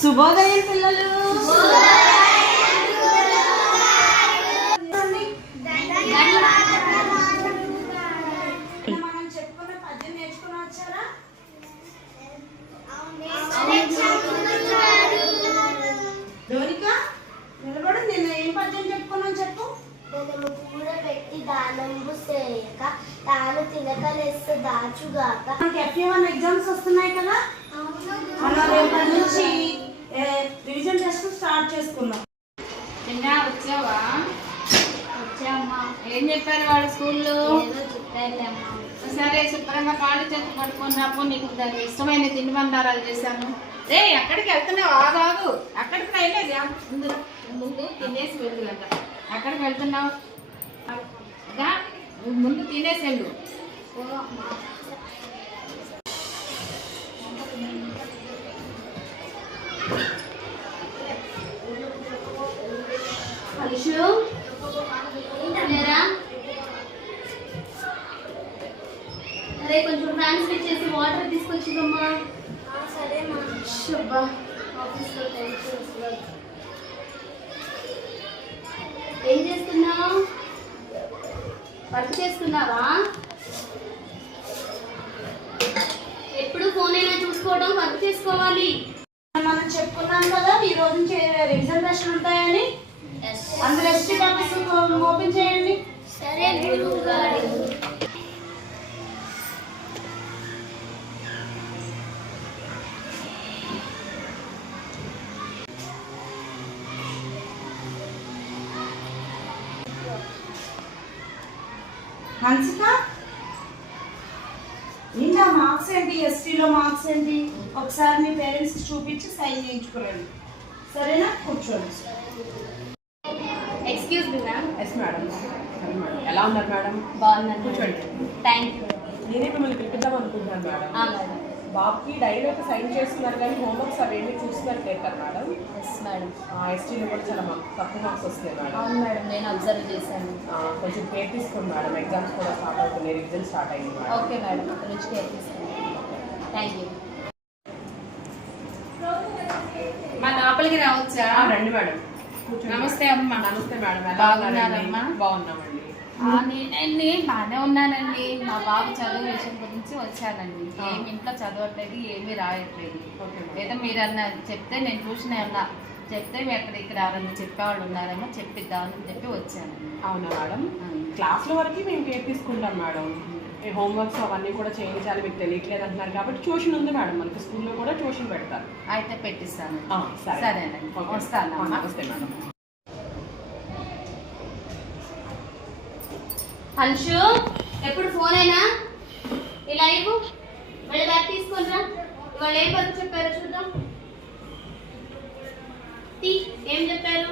శుభోదయం పిల్లలు. మనం చెప్పుకున్న పద్యం నేర్చుకుని వచ్చారా? ధోనిక నిలబడి నిన్న ఏం పద్యం చెప్పుకున్నావు చెప్పు. కూడబెట్టి దానంబు చేయక తాను తినకలెస్సు దాచుగాక. F1 ఎగ్జామ్స్ వస్తున్నాయి కదా, మనం రేపటి నుంచి రివిజన్ టెస్ట్ స్టార్ట్ చేసుకున్నాం. నిన్న వచ్చావా? వచ్చామ్మా. ఏం చెప్పారు వాళ్ళు స్కూల్లో? సరే శుభ్రంగా కాళ్ళు చేతి పట్టుకున్నప్పుడు నీకు ఇష్టమైన తిండి బండారాలు చేశాను. రే ఎక్కడికి వెళ్తున్నావు? ఆగాగు. అక్కడికి వెళ్ళలేదు, ముందు ముందు తినేసి వెళ్తున్నా. ఎక్కడికి వెళ్తున్నావు? ముందు తినేసి వెళ్ళు. అరే కొంచెం ట్రాన్స్లేట్ చేసి వాటర్ తీసుకొచ్చిదమ్మా. సరేమ్మా. శుభా ఆఫీస్లో ఏం చేస్తున్నావు? వర్క్ చేస్తున్నావా? ఎప్పుడు ఫోన్ అయినా చూసుకోవడం, వర్క్ చేసుకోవాలి. మనం చెప్పుకున్నాం కదా ఈ రోజు నుంచి రివిజన్ టెస్ట్లు ఉంటాయని. అందులో ఎస్టీ టాపిక్స్ ఓపెన్ చేయండి. సరే గురువు గారు. హన్సిక ఇంకా మార్క్స్ ఏంటి, ఎస్టీలో మార్క్స్ ఏంటి ఒకసారి మీ పేరెంట్స్కి చూపించి సైన్ చేయించుకోండి, సరేనా? కూర్చోండి. Excuse me ma'am. Yes madam. ఎలా ఉన్నారు మేడం? బాగున్నాను. కూర్చోండి. Thank you. నేనే మిమ్మల్ని పిలిపిద్దాం అనుకుంటున్నాను మేడం. మేడం. బాబుకి డైరీ అయితే సైన్ చేస్తున్నారు కానీ హోంవర్క్స్ అవేమి చూస్తున్నారు లేదు కదా మేడం? Yes madam. ఎస్టీలో కూడా చాలా తక్కువ మార్క్స్ వస్తాయి మేడం. అవును మేడం, నేను అబ్జర్వ్ చేశాను. కొంచెం కేర్ తీసుకోండి మేడం, ఎగ్జామ్స్ కూడా స్టార్ట్ అవుతున్నాయి, రివిజన్ స్టార్ట్ అయింది మేడం. ఓకే మేడం, అక్కడ నుంచి కేర్ తీసుకుంటాను. Thank you. మా లోపలికి రావచ్చా? రండి మేడం. నమస్తే అమ్మ. నమస్తే మేడం. బాగున్నారమ్మా? బాగున్నామండి. నేనండి బాగానే ఉన్నానండి. మా బాబు చదువు విషయం గురించి వచ్చానండి. ఏమి ఇంట్లో చదవట్లేదు, ఏమీ రాయట్లేదు. ఏదో మీరు అన్న చెప్తే నేను ట్యూషన్ ఏమన్నా చెప్తే మీ ఇక్కడ ఎవరన్నా చెప్పేవాళ్ళు ఉన్నారేమో చెప్పిద్దామని చెప్పి వచ్చాను. అవునా మేడం? క్లాస్లో వరకు మేము కేర్ తీసుకుంటాం మేడం. హోంవర్క్స్ అవన్నీ కూడా చేయించాలి, మీకు తెలియట్లేదు అంటున్నారు కాబట్టి ట్యూషన్ ఉంది మేడం, మనకి స్కూల్లో కూడా ట్యూషన్ పెడతారు. అయితే పెట్టిస్తాను. సరేనండి, వస్తాను. నమస్తే మేడం. హన్షు ఎప్పుడు ఫోన్ అయినా ఇలా ఇవ్వు, మళ్ళీ బ్యాగ్ తీసుకొనిరా. ఇవాళ ఏం వర్క్ చెప్పారో చూద్దాం. ఏం చెప్పారు?